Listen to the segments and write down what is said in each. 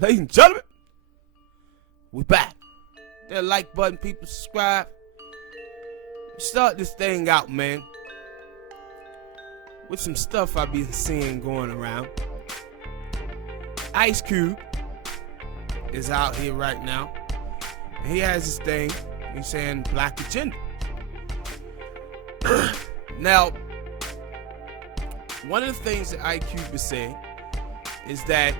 Ladies and gentlemen, we back. That like button, people, subscribe. Start this thing out, man, with some stuff I've been seeing going around. Ice Cube is out here right now. And he has this thing. He's saying black agenda. Now, one of the things that Ice Cube is saying is that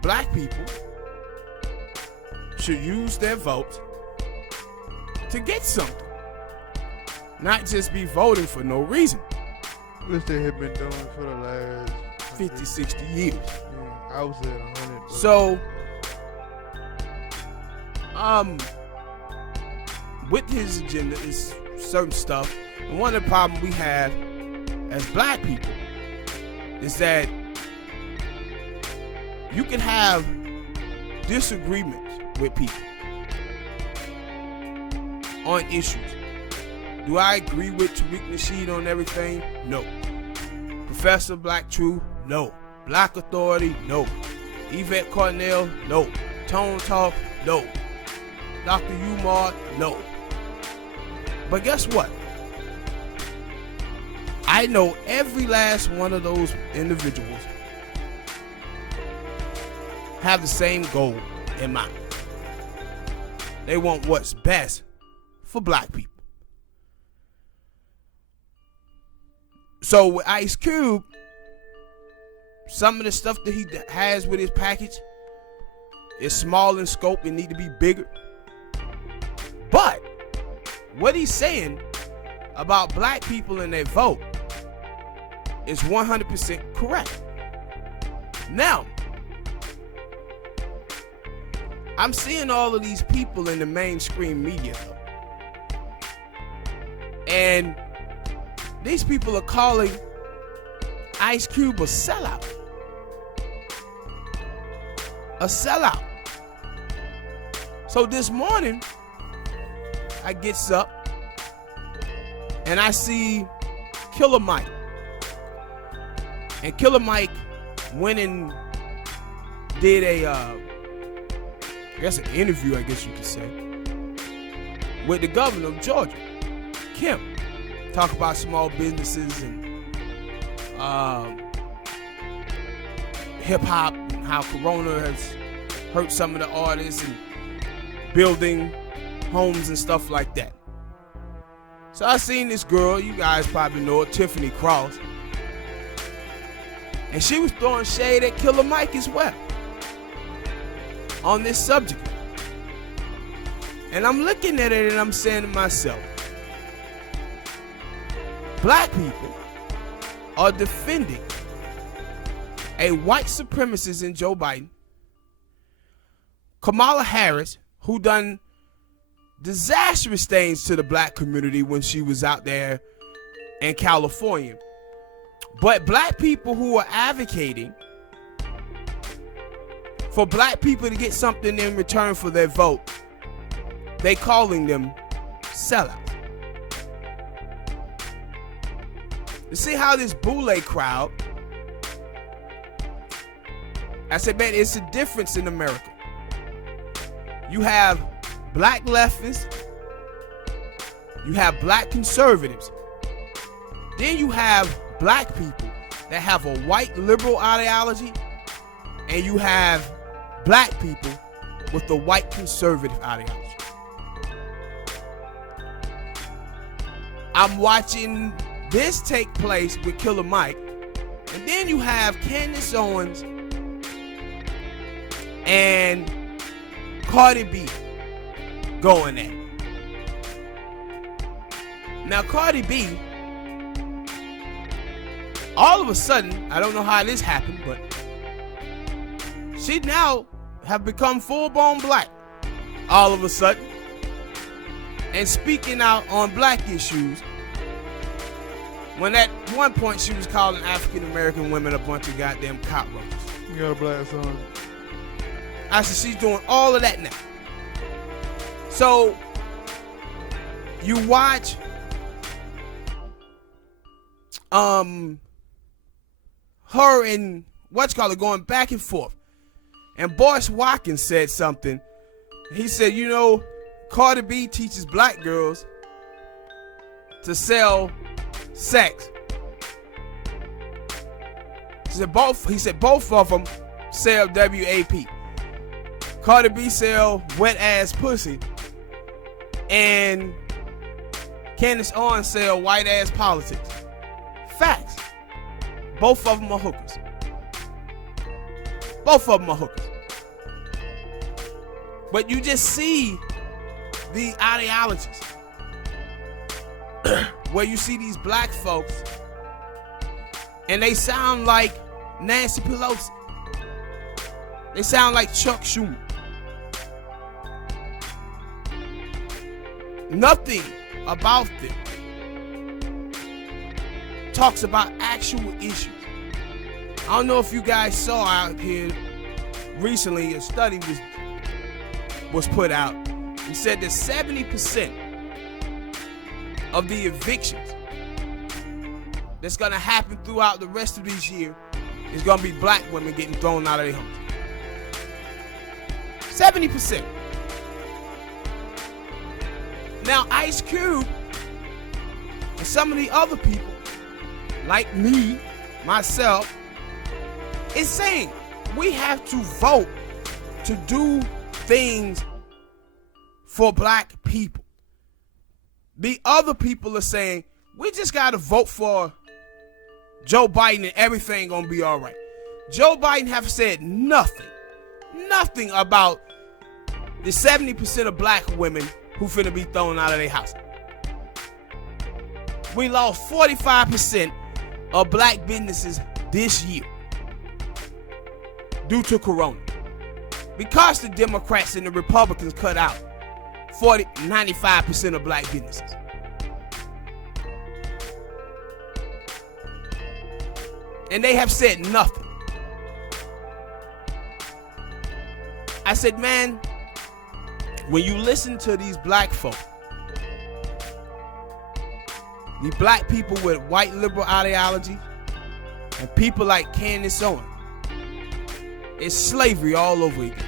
black people should use their vote to get something, not just be voting for no reason. Which they have been doing for the last 50, 60 years. Yeah, I was at 100. So, with his agenda is certain stuff, and one of the problems we have as black people is that you can have disagreements with people on issues. Do I agree with Tariq Nasheed on everything? No. Professor Black True? No. Black Authority? No. Yvette Cornell? No. Tone Talk? No. Dr. Umar? No. But guess what? I know every last one of those individuals have the same goal in mind. They want what's best for black people. So with Ice Cube, some of the stuff that he has with his package is small in scope and need to be bigger. But what he's saying about black people and their vote is 100% correct. Now, I'm seeing all of these people in the mainstream media though. And these people are calling Ice Cube a sellout. A sellout. So this morning, I gets up and I see Killer Mike. And Killer Mike went and did an interview, I guess you could say, with the governor of Georgia, Kemp. Talk about small businesses and hip hop and how Corona has hurt some of the artists and building homes and stuff like that. So I seen this girl, you guys probably know her, Tiffany Cross, and she was throwing shade at Killer Mike as well on this subject. And I'm looking at it and I'm saying to myself, black people are defending a white supremacist in Joe Biden, Kamala Harris, who done disastrous things to the black community when she was out there in California. But black people who are advocating for black people to get something in return for their vote, they calling them sellouts. You see how this Boule crowd, I said, man, it's a difference in America. You have black leftists, you have black conservatives, then you have black people that have a white liberal ideology, and you have black people with the white conservative ideology. I'm watching this take place with Killer Mike, and then you have Candace Owens and Cardi B going at it. Now Cardi B, all of a sudden, I don't know how this happened, but she now have become full-blown black all of a sudden and speaking out on black issues, when at one point she was calling African American women a bunch of goddamn cockroaches. You got a black son. I said she's doing all of that now. So you watch her and going back and forth. And Boyce Watkins said something. He said, you know, Cardi B teaches black girls to sell sex. He said both of them sell WAP. Cardi B sell wet ass pussy, and Candace Owens sell white ass politics. Facts. Both of them are hookers. Both of them are hookers. But you just see the ideologies where you see these black folks and they sound like Nancy Pelosi. They sound like Chuck Schumer. Nothing about them talks about actual issues. I don't know if you guys saw out here recently, a study was put out. It said that 70% of the evictions that's going to happen throughout the rest of this year is going to be black women getting thrown out of their homes. 70%. Now, Ice Cube and some of the other people, like me, myself, is saying we have to vote to do things for black people. The other people are saying we just got to vote for Joe Biden and everything gonna be all right. Joe Biden have said nothing about the 70% of black women who finna be thrown out of their house. We lost 45% of black businesses this year due to Corona. Because the Democrats and the Republicans cut out 95% of black businesses. And they have said nothing. I said, man, when you listen to these black folk, the black people with white liberal ideology, and people like Candace Owens, it's slavery all over again.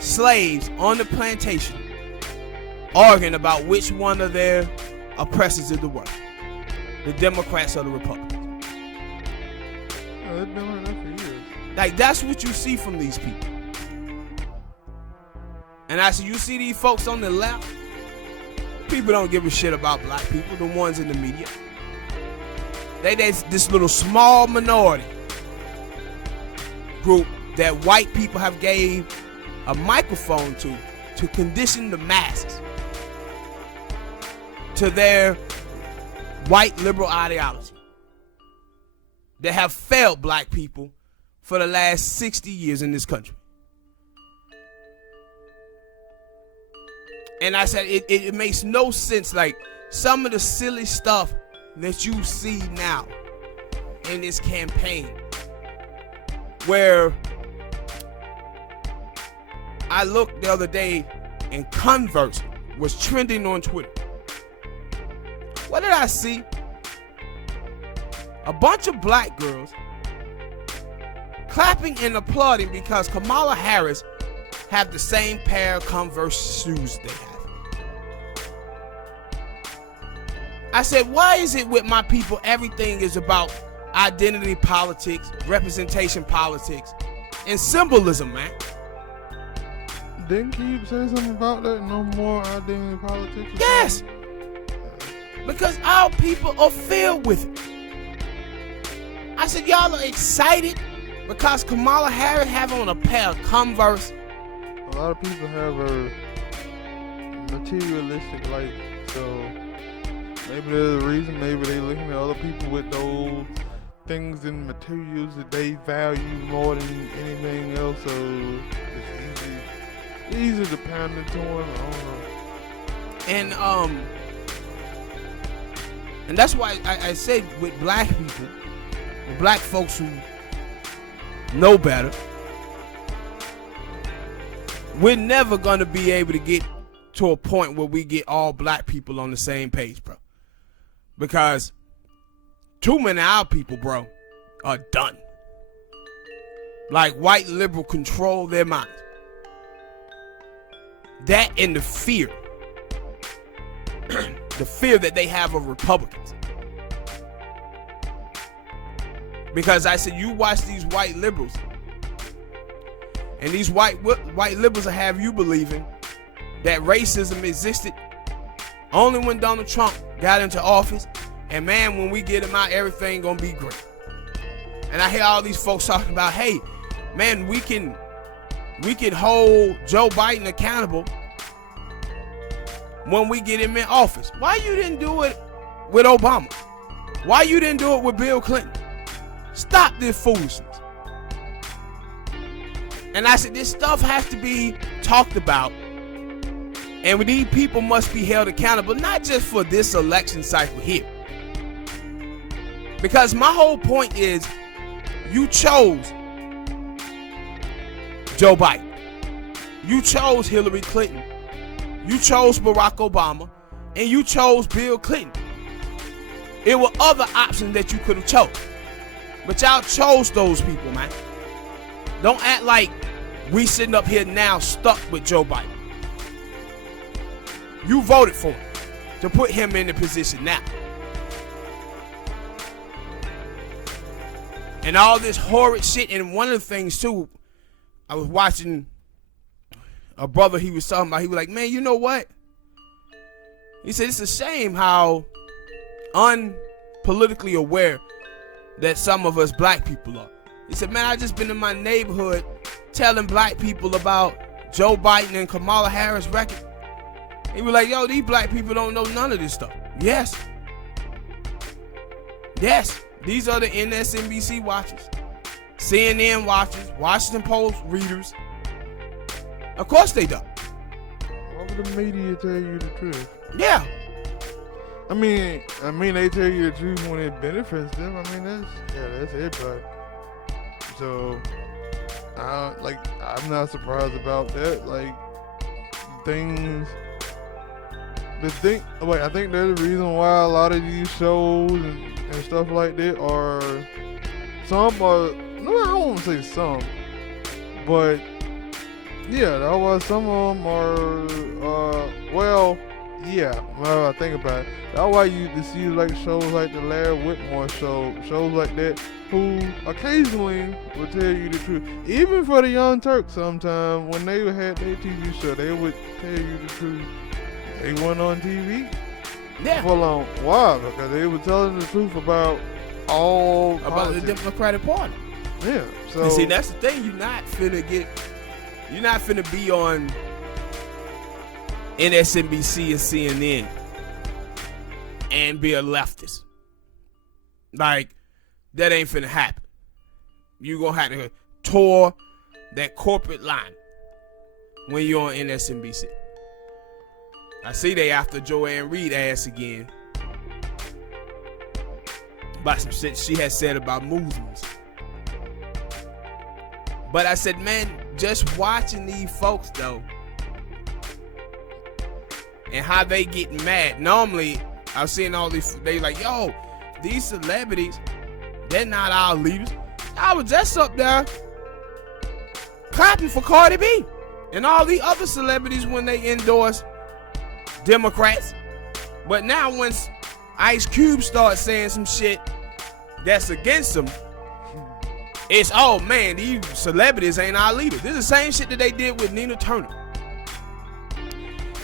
Slaves on the plantation arguing about which one of their oppressors is the worst, the Democrats or the Republicans. They've been like that for years. Like, that's what you see from these people. And I said, you see these folks on the left, people don't give a shit about black people, the ones in the media. There's this little small minority group that white people have gave a microphone to condition the masses to their white liberal ideology that have failed black people for the last 60 years in this country. And I said, it makes no sense. Like, some of the silly stuff that you see now in this campaign, where I looked the other day and Converse was trending on Twitter. What did I see? A bunch of black girls clapping and applauding because Kamala Harris have the same pair of Converse shoes they have. I said, why is it with my people everything is about identity politics, representation politics, and symbolism, man? Didn't Keep say something about that? No more identity politics? Yes! Because our people are filled with it. I said, y'all are excited because Kamala Harris have on a pair of Converse. A lot of people have a materialistic life, so maybe there's a reason. Maybe they looking at other people with those things and materials that they value more than anything else, so it's easy to pound into them. I don't know. And that's why I said with black people, the black folks who know better, we're never going to be able to get to a point where we get all black people on the same page, bro. Because too many of our people, bro, are done. Like, white liberal control their minds. That and the fear. The fear that they have of Republicans. Because I said, you watch these white liberals, and these white liberals will have you believing that racism existed only when Donald Trump got into office, and man, when we get him out, everything gonna be great. And I hear all these folks talking about, hey, man, we can hold Joe Biden accountable when we get him in office. Why you didn't do it with Obama? Why you didn't do it with Bill Clinton? Stop this foolishness. And I said, this stuff has to be talked about, and these people must be held accountable, not just for this election cycle here. Because my whole point is, you chose Joe Biden. You chose Hillary Clinton. You chose Barack Obama. And you chose Bill Clinton. There were other options that you could have chose. But y'all chose those people, man. Don't act like we sitting up here now stuck with Joe Biden. You voted for him to put him in the position now. And all this horrid shit. And one of the things too, I was watching a brother, he was talking about, he was like, man, you know what? He said, it's a shame how unpolitically aware that some of us black people are. He said, man, I just been in my neighborhood telling black people about Joe Biden and Kamala Harris record. He was like, yo, these black people don't know none of this stuff. Yes. Yes. These are the MSNBC watchers, CNN watchers, Washington Post readers. Of course they don't. Why would the media tell you the truth? Yeah. I mean, they tell you the truth when it benefits them. I mean, that's everybody. So, I'm not surprised about that. Like, I think there's a reason why a lot of these shows and stuff like that are, no, I don't want to say some, but yeah, that's why some of them are, I think about it. That's why you see like shows like the Larry Whitmore shows like that, who occasionally will tell you the truth. Even for the Young Turks, sometimes when they had their TV show, they would tell you the truth. They went on TV for a long while because they were telling the truth about the Democratic Party. Yeah. So and see, that's the thing. You're not finna be on MSNBC and CNN and be a leftist. Like, that ain't finna happen. You gonna have to tour that corporate line when you're on MSNBC. I see they after Joanne Reed ass again about some shit she had said about Muslims. But I said, man, just watching these folks though, and how they getting mad. Normally, I've seen all these, they like, yo, these celebrities, they're not our leaders. I was just up there clapping for Cardi B and all the other celebrities when they endorse Democrats. But now once Ice Cube starts saying some shit that's against them, it's, oh man, these celebrities ain't our leaders. This is the same shit that they did with Nina Turner.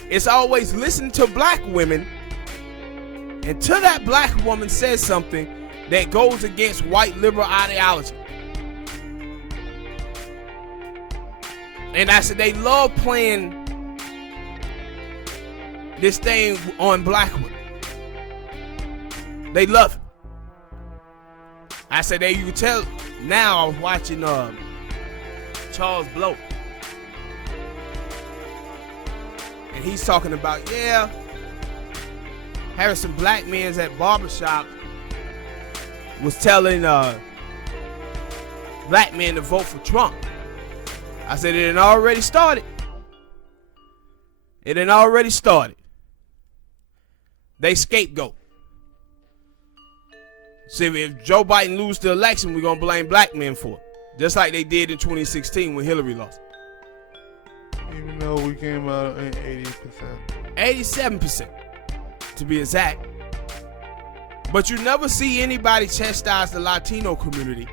It's always listen to black women until that black woman says something that goes against white liberal ideology. And I said they love playing this thing on black women. They love it. I said you can tell. Now I was watching Charles Blow, and he's talking about, having some black men at barbershop was telling black men to vote for Trump. I said it had already started. It had already started. They scapegoat. See, if Joe Biden loses the election, we're going to blame black men for it. Just like they did in 2016 when Hillary lost. Even though we came out in 80%. 87%, to be exact. But you never see anybody chastise the Latino community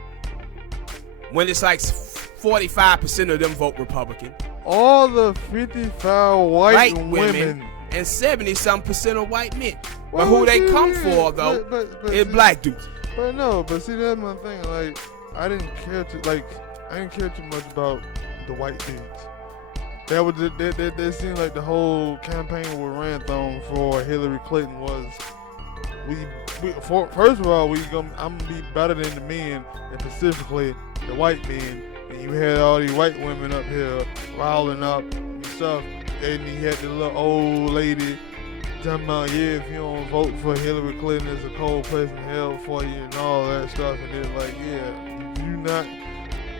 when it's like 45% of them vote Republican. All the 55 white women and 70-some% of white men. Well, but who they come for, though, is black dudes. But see, that's my thing. Like, I didn't care too much about the white dudes. That seemed like the whole campaign we ran on for Hillary Clinton was, first of all, I'm gonna be better than the men, and specifically the white men. And you had all these white women up here riling up and stuff, and you had the little old lady talking about, yeah, if you don't vote for Hillary Clinton, it's a cold place in hell for you and all that stuff. And then like, yeah, you not.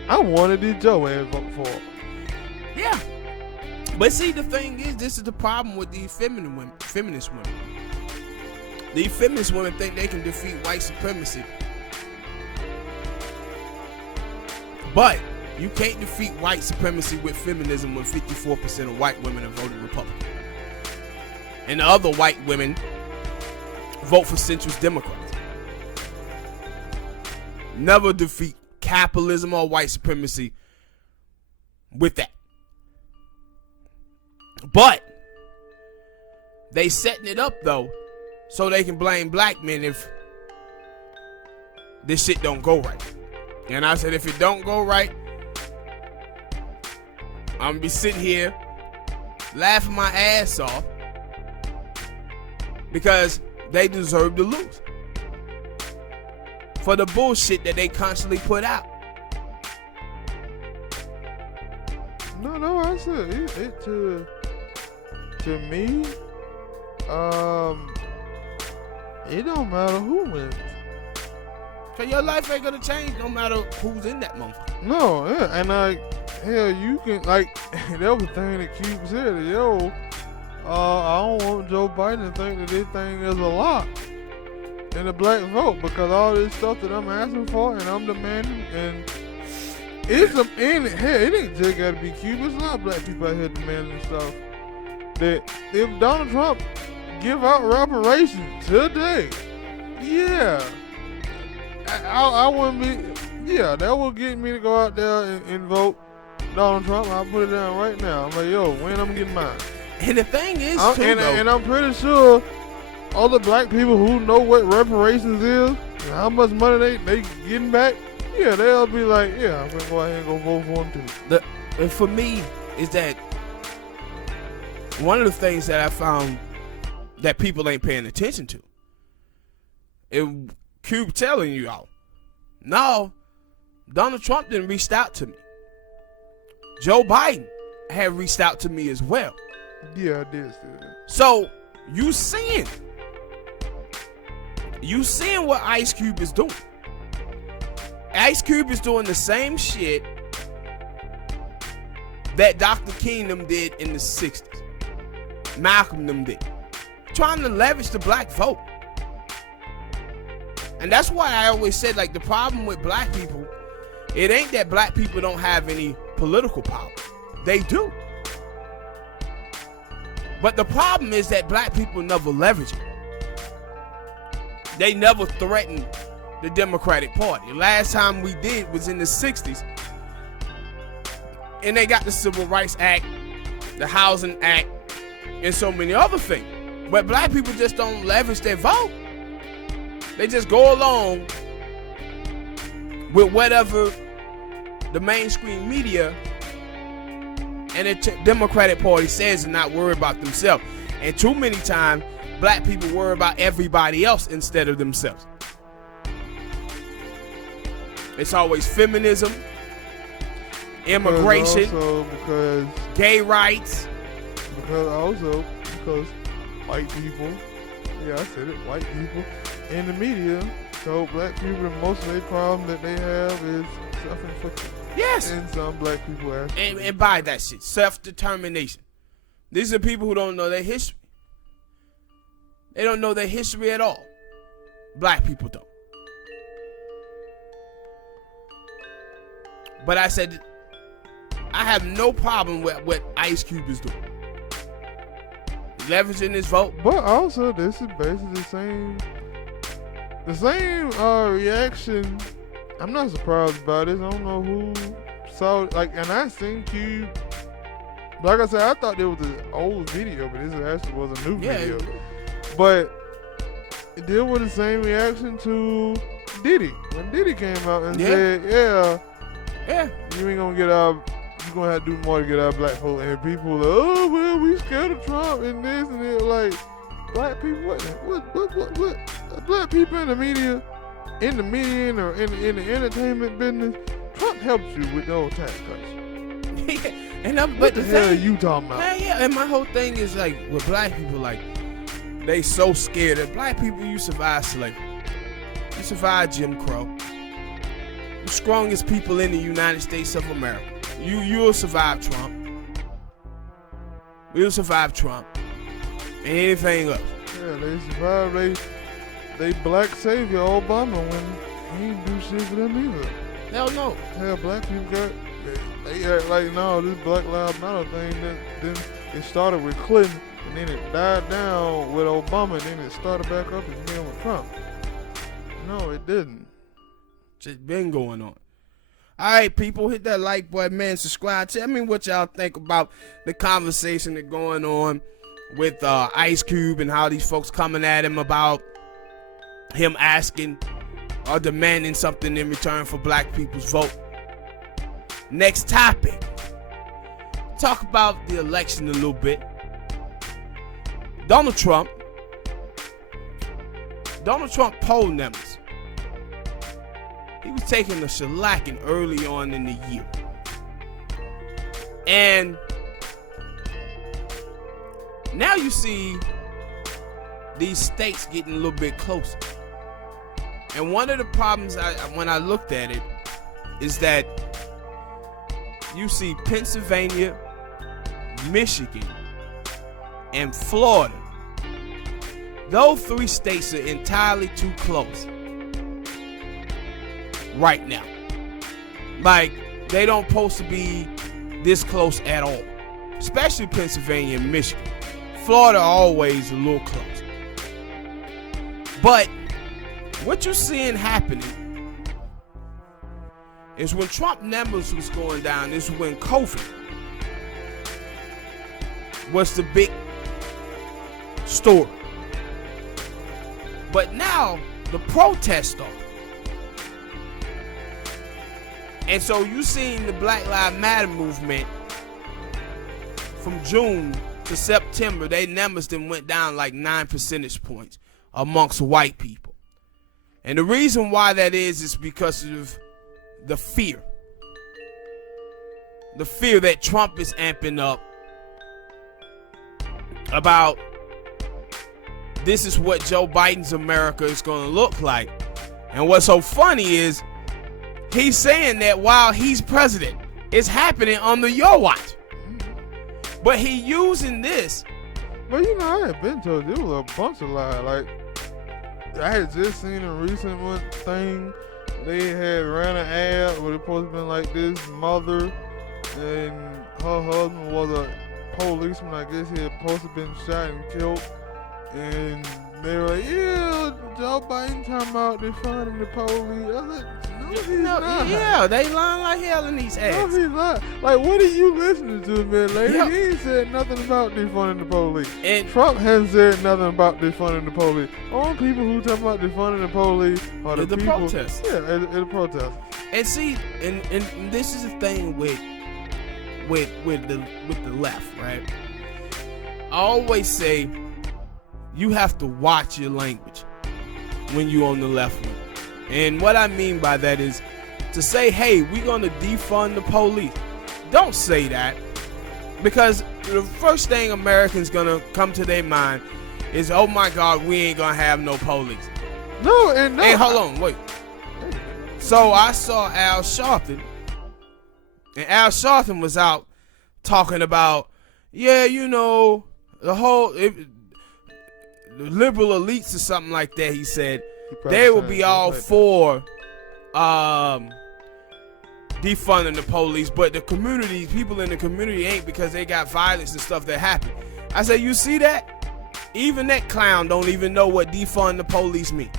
I wanted this Joe and vote for her. Yeah. But see, the thing is, this is the problem with these feminist women. These feminist women think they can defeat white supremacy. But you can't defeat white supremacy with feminism when 54% of white women have voted Republican. And the other white women vote for centrist Democrats. Never defeat capitalism or white supremacy with that. But they setting it up though so they can blame black men if this shit don't go right. And I said, if it don't go right, I'm gonna be sitting here laughing my ass off because they deserve to lose for the bullshit that they constantly put out. No, I said it to me, it don't matter who wins. Cause your life ain't gonna change no matter who's in that motherfucker. No, yeah, and like, hell, you can, like, that was the thing that Cube said, yo, I don't want Joe Biden to think that this thing is a lot in the black vote, because all this stuff that I'm asking for and I'm demanding, and hell, it ain't just gotta be Cube, it's a lot of black people out here demanding stuff. That if Donald Trump give out reparations today, yeah, I wouldn't be, yeah, that will get me to go out there and vote Donald Trump. I'll put it down right now. I'm like, yo, when I'm getting mine. And the thing is, and I'm pretty sure all the black people who know what reparations is and how much money they getting back, yeah, they'll be like, yeah, I'm gonna go ahead and go vote for him too. And for me, is that one of the things that I found that people ain't paying attention to. Cube telling you all, no, Donald Trump didn't reach out to me. Joe Biden had reached out to me as well. Yeah, I did see that. So you seeing what Ice Cube is doing. Ice Cube is doing the same shit that Dr. King them did in the 60s. Malcolm them did. Trying to leverage the black vote. And that's why I always said, like, the problem with black people, it ain't that black people don't have any political power. They do. But the problem is that black people never leverage it. They never threatened the Democratic Party. Last time we did was in the 60s. And they got the Civil Rights Act, the Housing Act, and so many other things. But black people just don't leverage their vote. They just go along with whatever the mainstream media and the Democratic Party says and not worry about themselves. And too many times, black people worry about everybody else instead of themselves. It's always feminism, immigration, because gay rights. Because white people, yeah, I said it, white people in the media told black people that most of their problem that they have is self-inflicted. Yes. And some black people actually. And by that shit, self-determination. These are people who don't know their history. They don't know their history at all. Black people don't. But I said, I have no problem with what Ice Cube is doing. Leveraging his vote. But also, this is basically the same reaction. I'm not surprised by this. I don't know who saw it. Like, and I seen Cube. Like I said, I thought it was an old video, but this actually was a new video. But it did with the same reaction to Diddy. When Diddy came out and said, you ain't gonna get our, you gonna have to do more to get our black folk. And people were like, oh, well, we scared of Trump and this and it. Like, black people, what? Black people in the media and in the entertainment business, Trump helped you with those tax cuts. What the hell are you talking about? And my whole thing is like, with black people, like, they so scared that black people, you survive slavery. You survive Jim Crow. The strongest people in the United States of America. You'll survive Trump. You'll survive Trump. And anything else. Yeah, they survived they black savior Obama when he didn't do shit for them either. Hell no. Hell, black people they act like, no, this Black Lives Matter thing, then it started with Clinton, and then it died down with Obama, and then it started back up again with Trump. No, it didn't. Just been going on. All right, people, hit that like button, man. Subscribe. Tell me what y'all think about the conversation that's going on with Ice Cube and how these folks coming at him about him asking or demanding something in return for black people's vote. Next topic. Talk about the election a little bit. Donald Trump poll numbers. He was taking a shellacking early on in the year. And now you see these states getting a little bit closer. And one of the problems when I looked at it is that you see Pennsylvania, Michigan, and Florida. Those three states are entirely too close right now. Like, they don't supposed to be this close at all. Especially Pennsylvania and Michigan. Florida always a little close. But what you're seeing happening is when Trump numbers was going down, is when COVID was the big story. But now the protests are. And so you seen the Black Lives Matter movement from June to September, they numbers then went down like 9 percentage points amongst white people. And the reason why that is because of the fear. The fear that Trump is amping up about this is what Joe Biden's America is going to look like. And what's so funny is he's saying that while he's president, it's happening under your watch. But he using this. But you know, I had been told there was a bunch of lies. Like, I had just seen a recent one thing. They had ran an ad where it supposed to been like this mother and her husband was a policeman. I guess he had supposed to been shot and killed. And they were like, yeah, Joe Biden talking about defunding the police. I was like, no, he's not. Yeah, they lying like hell in these ads. No, he's not. Like, what are you listening to, man, lady? Yep. He ain't said nothing about defunding the police. And Trump hasn't said nothing about defunding the police. All people who talk about defunding the police are the people. Protests. Yeah, the protests. And see, and this is the thing with the left, right? I always say you have to watch your language when you're on the left wing. And what I mean by that is to say, hey, we're going to defund the police. Don't say that. Because the first thing Americans going to come to their mind is, oh my God, we ain't going to have no police. No, and no. Hey, hold on, wait. So I saw Al Sharpton. And Al Sharpton was out talking about, yeah, you know, the whole... the liberal elites or something like that, he said, they will be all for defunding the police, but the community, people in the community ain't, because they got violence and stuff that happen. I said, you see that? Even that clown don't even know what defund the police mean.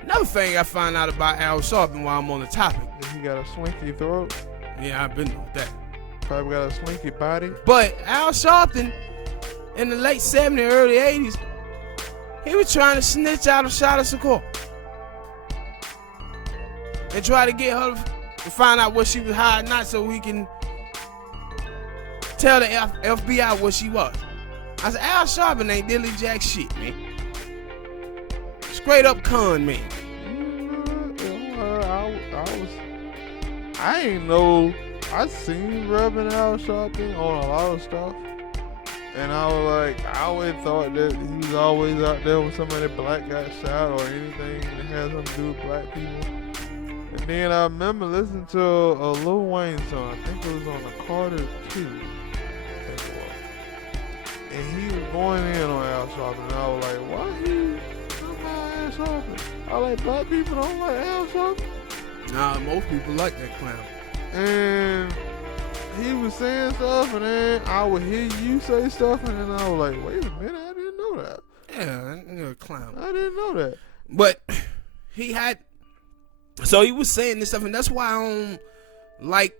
Another thing I found out about Al Sharpton while I'm on the topic. He got a slinky throat. Yeah, I've been with that. Probably got a slinky body. But Al Sharpton, in the late 70s, early 80s, he was trying to snitch out of Shada Shakur and try to get her to find out what she was hiding out, so he can tell the FBI what she was. I said, Al Sharpton ain't dilly jack shit, man. Straight up con man. I ain't know. I seen Reverend Al Sharpton on a lot of stuff, and I was like, I always thought that he was always out there when somebody black got shot or anything that had something to do with black people. And then I remember listening to a Lil Wayne song. I think it was on the Carter 2. And he was going in on Al Sharpton, and I was like, why he talking about Al Sharpton? I like, black people don't like Al Sharpton. Nah, most people like that clown. And he was saying stuff, and then I would hear you say stuff, and then I was like, wait a minute, I didn't know that. Yeah, you're a clown. I didn't know that. But he had, so he was saying this stuff, and that's why I don't like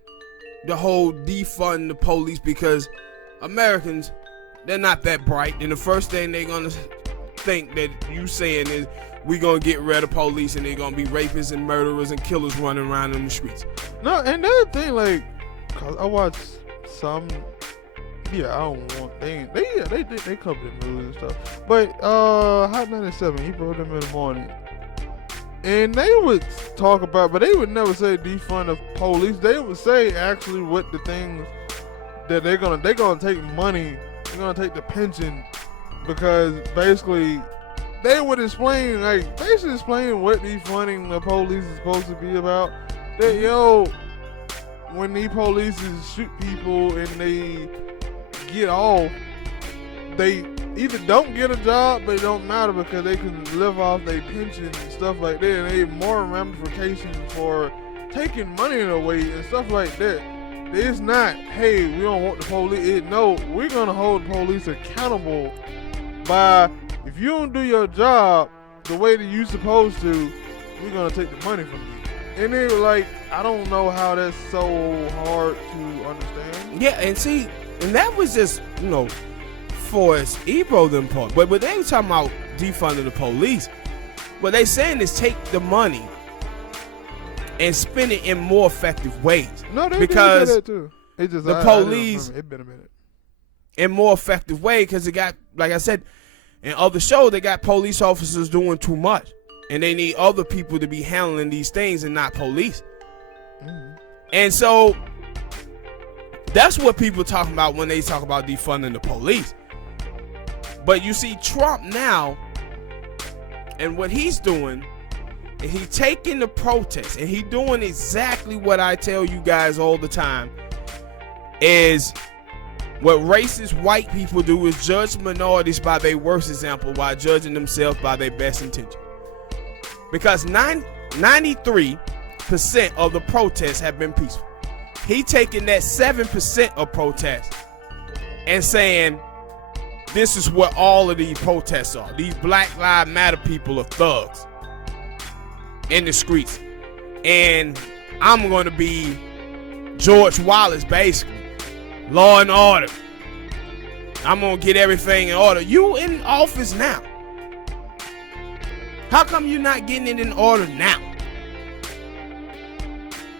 the whole defund the police, because Americans, they're not that bright, and the first thing they're gonna think that you saying is, we gonna get rid of police and they're gonna be rapists and murderers and killers running around in the streets. No, and the other thing, like, cause I watched some, yeah, I don't want, they cover the news and stuff, but Hot 97, he brought them in the morning, and they would talk about, but they would never say defund the police. They would say actually what the things that they're gonna take money, they're gonna take the pension, because basically they would explain, like, basically explain what defunding the police is supposed to be about. That, yo, when these police shoot people and they get off, they either don't get a job, but it don't matter because they can live off their pension and stuff like that. And they have more ramifications for taking money away and stuff like that. It's not, hey, we don't want the police. No, we're going to hold the police accountable by, if you don't do your job the way that you supposed to, we're going to take the money from you. And they were like, I don't know how that's so hard to understand. Yeah, and see, and that was just, for us Ebro them part. But they were talking about defunding the police. What they saying is take the money and spend it in more effective ways. No, they because did say that too. It just, the police, it's been a minute. In more effective way, because it got, like I said, in other shows, they got police officers doing too much. And they need other people to be handling these things and not police. Mm. And so that's what people talking about when they talk about defunding the police. But you see Trump now, and what he's doing is he taking the protests and he doing exactly what I tell you guys all the time, is what racist white people do is judge minorities by their worst example while judging themselves by their best intention. Because 93% of the protests have been peaceful. He taking that 7% of protests and saying, this is what all of these protests are. These Black Lives Matter people are thugs in the streets. And I'm going to be George Wallace, basically. Law and order. I'm going to get everything in order. You in office now. How come you're not getting it in order now?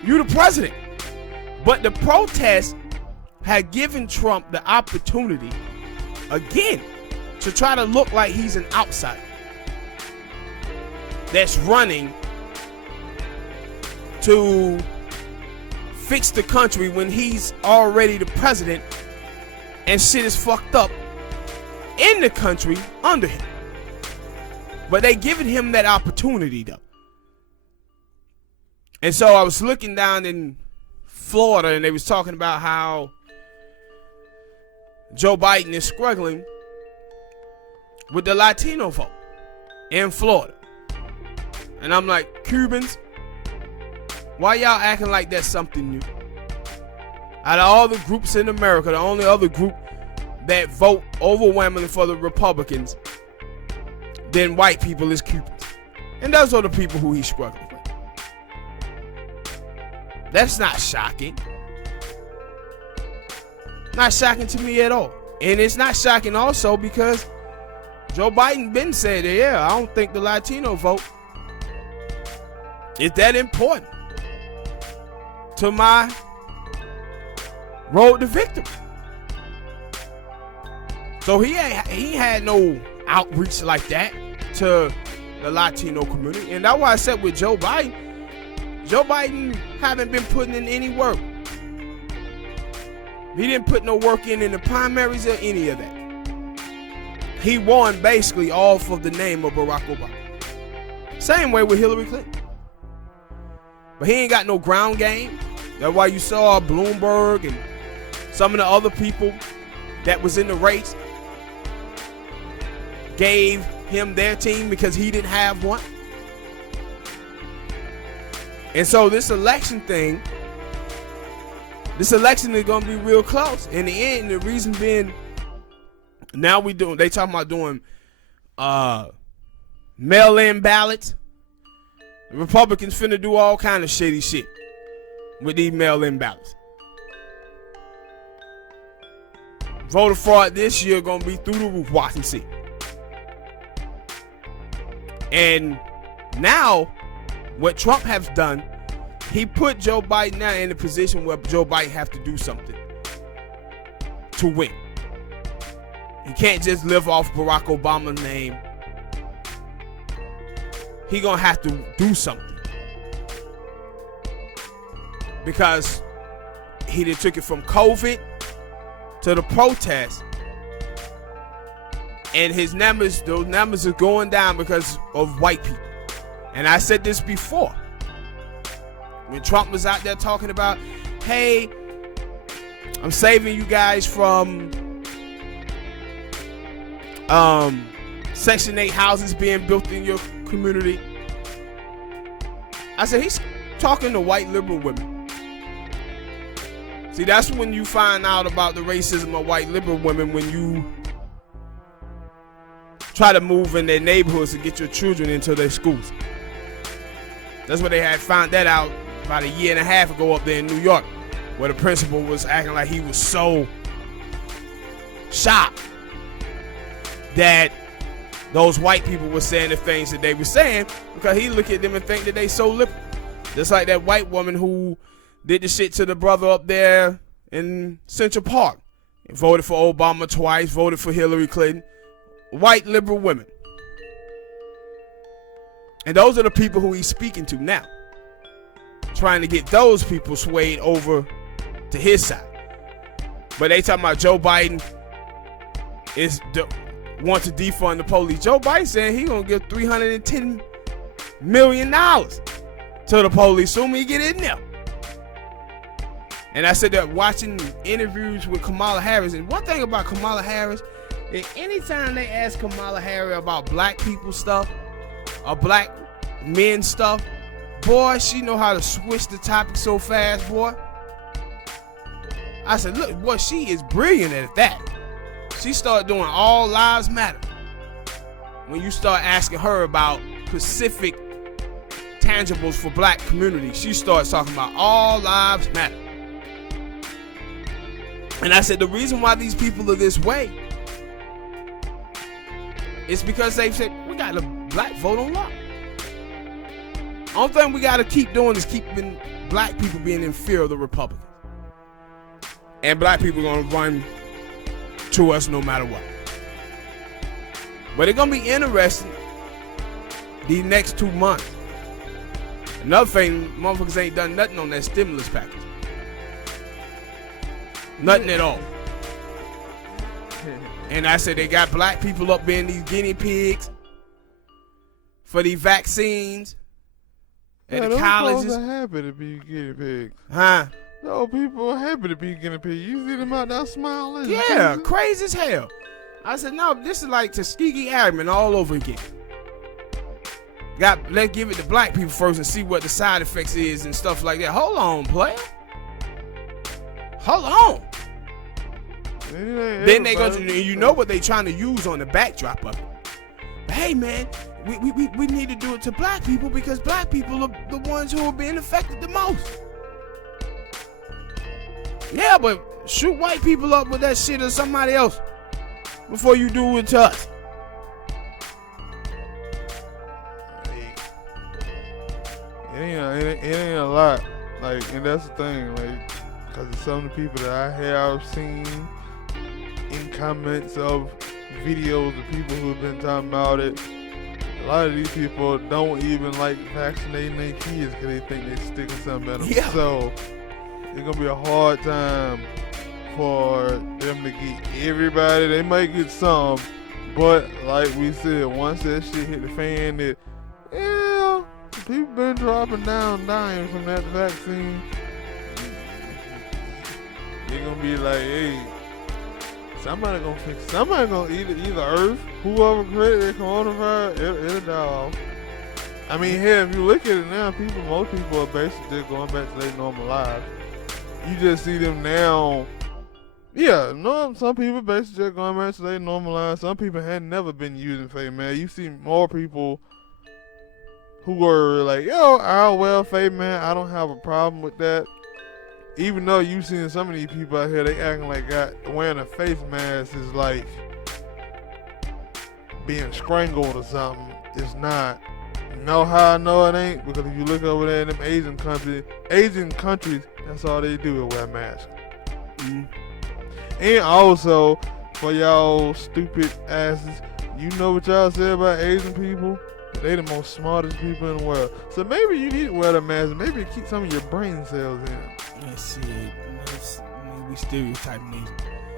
You the president. But the protests had given Trump the opportunity, again, to try to look like he's an outsider that's running to fix the country when he's already the president and shit is fucked up in the country under him. But they giving him that opportunity though. And so I was looking down in Florida and they was talking about how Joe Biden is struggling with the Latino vote in Florida. And I'm like, Cubans, why y'all acting like that's something new? Out of all the groups in America, the only other group that vote overwhelmingly for the Republicans than white people is Cubans. And those are the people who he's struggling with. That's not shocking. Not shocking to me at all. And it's not shocking also because Joe Biden been said, yeah, I don't think the Latino vote is that important to my road to victory. So he had no outreach like that to the Latino community. And that's why I said with Joe Biden haven't been putting in any work. He didn't put no work in the primaries or any of that. He won basically off of the name of Barack Obama. Same way with Hillary Clinton. But he ain't got no ground game. That's why you saw Bloomberg and some of the other people that was in the race gave him their team because he didn't have one. And so this election thing, this election is gonna be real close. In the end, the reason being, now they talking about doing mail-in ballots. The Republicans finna do all kind of shady shit with these mail-in ballots. Voter fraud this year gonna be through the roof. Watch and see. And now, what Trump has done, he put Joe Biden now in a position where Joe Biden have to do something to win. He can't just live off Barack Obama's name. He gonna have to do something because he done took it from COVID to the protests, and those numbers are going down because of white people. And I said this before, when Trump was out there talking about, hey, I'm saving you guys from Section 8 houses being built in your community. I said, he's talking to white liberal women. See, that's when you find out about the racism of white liberal women, when you try to move in their neighborhoods to get your children into their schools. That's what they had found that out about a year and a half ago up there in New York, where the principal was acting like he was so shocked that those white people were saying the things that they were saying, because he look at them and think that they so liberal. Just like that white woman who did the shit to the brother up there in Central Park. Voted for Obama twice, voted for Hillary Clinton. White liberal women. And those are the people who he's speaking to now. Trying to get those people swayed over to his side. But they talking about Joe Biden want to defund the police. Joe Biden saying he gonna give $310 million to the police soon he get in there. And I said that watching interviews with Kamala Harris, and one thing about Kamala Harris is anytime they ask Kamala Harris about black people stuff or black men stuff, boy, she know how to switch the topic so fast, boy. I said, look, boy, she is brilliant at that. She started doing all lives matter. When you start asking her about specific tangibles for black community, she starts talking about all lives matter. And I said, the reason why these people are this way is because they said, we got a black vote on lock. Only thing we got to keep doing is keeping black people being in fear of the Republicans. And black people are going to run to us no matter what. But it's going to be interesting these next 2 months. Another thing, motherfuckers ain't done nothing on that stimulus package. Nothing at all. And I said they got black people up being these guinea pigs for these vaccines at the colleges. Those are happy to be guinea pigs. Huh? No, people are happy to be guinea pigs. You see them out there smiling. Yeah, crazy as hell. I said, no, this is like Tuskegee Airmen all over again. Let's give it to black people first and see what the side effects is and stuff like that. Hold on, player. Hold on. Then they go to, you know what they trying to use on the backdrop of it. But hey, man, we need to do it to black people because black people are the ones who are being affected the most. Yeah, but shoot white people up with that shit or somebody else before you do it to us. It ain't a lot, like, and that's the thing, like, because of some of the people that I have seen in comments of videos of people who have been talking about it. A lot of these people don't even like vaccinating their kids because they think they're sticking something at them. Yeah. So it's gonna be a hard time for them to get everybody. They might get some, but like we said, once that shit hit the fan, people been dropping down, dying from that vaccine. They're gonna be like, hey, somebody gonna fix. Somebody gonna either Earth, whoever created the coronavirus, it'll die off. I mean, hell, if you look at it now, most people are basically just going back to their normal lives. You just see them now. Yeah, no, some people basically just going back to their normal lives. Some people had never been using fake man. You see more people who were like, yo, I'll wear fake man. I don't have a problem with that. Even though you seen some of these people out here, they acting like wearing a face mask is like being strangled or something. It's not. You know how I know it ain't? Because if you look over there in them Asian countries, that's all they do is wear masks. Mm-hmm. And also, for y'all stupid asses, you know what y'all say about Asian people? They the most smartest people in the world. So maybe you need to wear the mask. Maybe it keep some of your brain cells in. Let's see. We stereotyping these.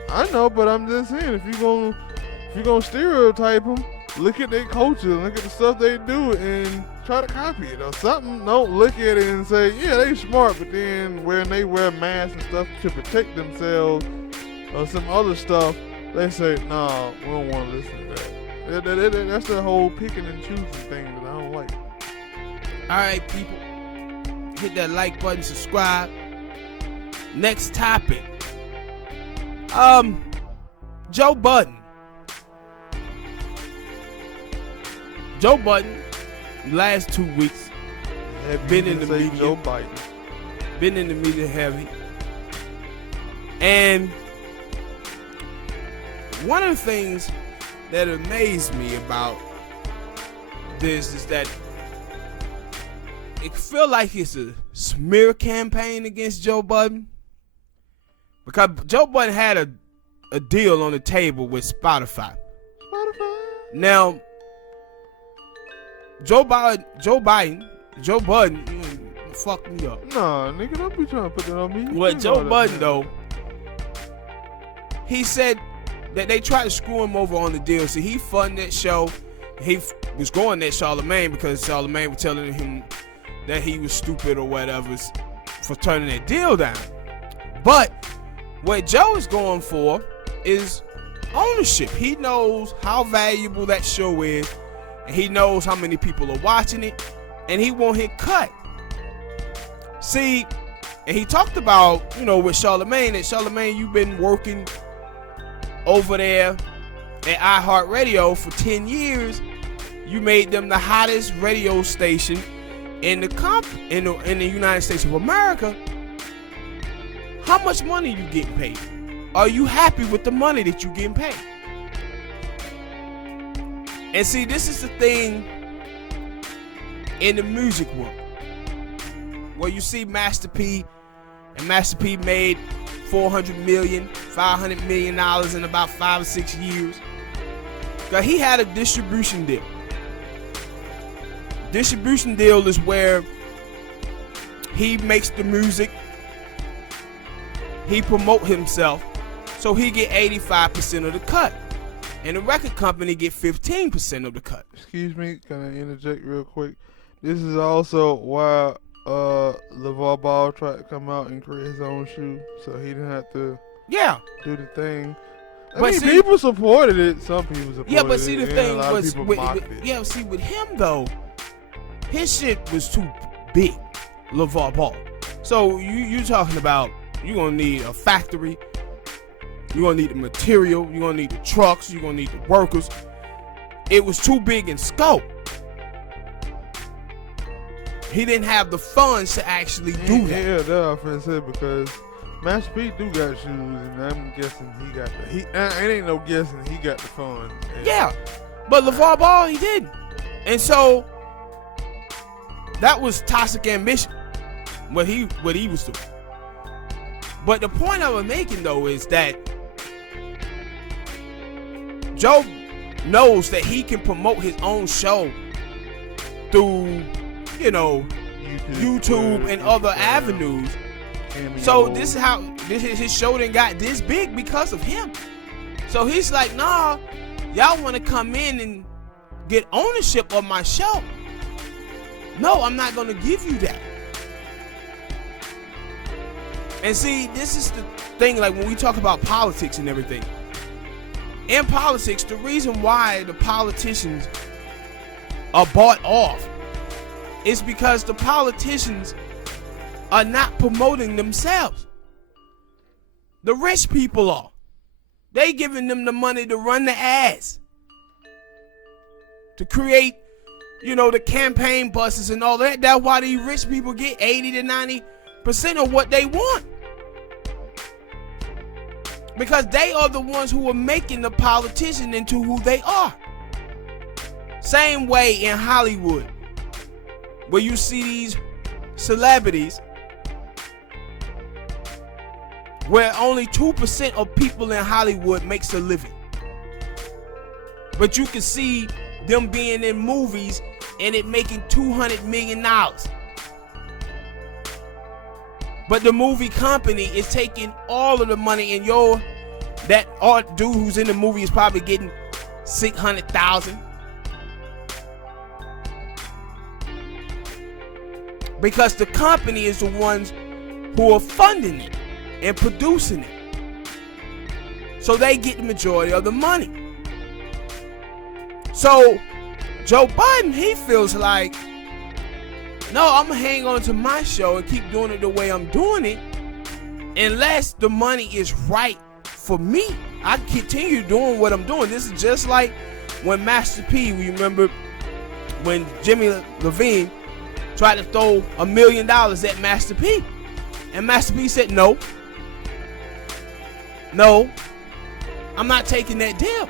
I know, but I'm just saying, if you gonna stereotype them, look at their culture, look at the stuff they do, and try to copy it or something. Don't look at it and say, yeah, they smart, but then when they wear masks and stuff to protect themselves or some other stuff, they say, nah, we don't want to listen to that. That's the whole picking and choosing thing that I don't like. Alright, people. Hit that like button, subscribe. Next topic. Joe Budden. Joe Budden, last 2 weeks, been in the media. Joe Biden. Been in the media heavy. And one of the things that amazed me about this is that it feel like it's a smear campaign against Joe Budden, because Joe Budden had a deal on the table with Spotify. Now, Joe Budden, fuck me up. Nah, nigga, don't be trying to put that on me. Well, Joe Budden, though, he said that they tried to screw him over on the deal. So he funded that show. He was going at Charlamagne because Charlamagne was telling him that he was stupid or whatever for turning that deal down. But what Joe is going for is ownership. He knows how valuable that show is, and he knows how many people are watching it, and he won't hit cut. See, and he talked about, with Charlamagne, that Charlamagne, you've been working over there at iHeartRadio for 10 years. You made them the hottest radio station in the United States of America. How much money you getting paid? Are you happy with the money that you getting paid? And see, this is the thing in the music world, where you see Master P, and Master P made $400 million, $500 million in about 5 or 6 years. Because he had a distribution deal. Distribution deal is where he makes the music, he promote himself, so he get 85% of the cut, and the record company get 15% of the cut. Excuse me, can I interject real quick? This is also why LeVar Ball tried to come out and create his own shoe, so he didn't have to do the thing. I mean, people supported it. Some people supported it. Yeah, but see, the thing was, with him though, his shit was too big, LeVar Ball. So you talking about you're gonna need a factory, you're gonna need the material, you're gonna need the trucks, you're gonna need the workers. It was too big in scope. He didn't have the funds to actually do that. Yeah, that's what I'm finna say, because Master P do got shoes, and I'm guessing he got the, it ain't no guessing he got the funds. Yeah, but LeVar Ball, he didn't. And so that was toxic ambition, what he was doing. But the point I was making though is that Joe knows that he can promote his own show through, you know, YouTube and other avenues. So this is how his show done got this big because of him. So he's like, nah, y'all want to come in and get ownership of my show. No, I'm not going to give you that. And see, this is the thing, like when we talk about politics and everything. In politics, the reason why the politicians are bought off is because the politicians are not promoting themselves. The rich people are. They giving them the money to run the ads, to create, you know, the campaign buses and all that. That's why these rich people get 80 to 90% of what they want. Because they are the ones who are making the politician into who they are. Same way in Hollywood, where you see these celebrities where only 2% of people in Hollywood makes a living. But you can see them being in movies and it making $200 million. But the movie company is taking all of the money, and that art dude who's in the movie is probably getting $600,000. Because the company is the ones who are funding it and producing it. So they get the majority of the money. So Joe Budden, he feels like, no, I'm going to hang on to my show and keep doing it the way I'm doing it. Unless the money is right for me, I continue doing what I'm doing. This is just like when Master P, you remember when Jimmy Levine tried to throw $1 million at Master P. And Master P said, no, I'm not taking that deal.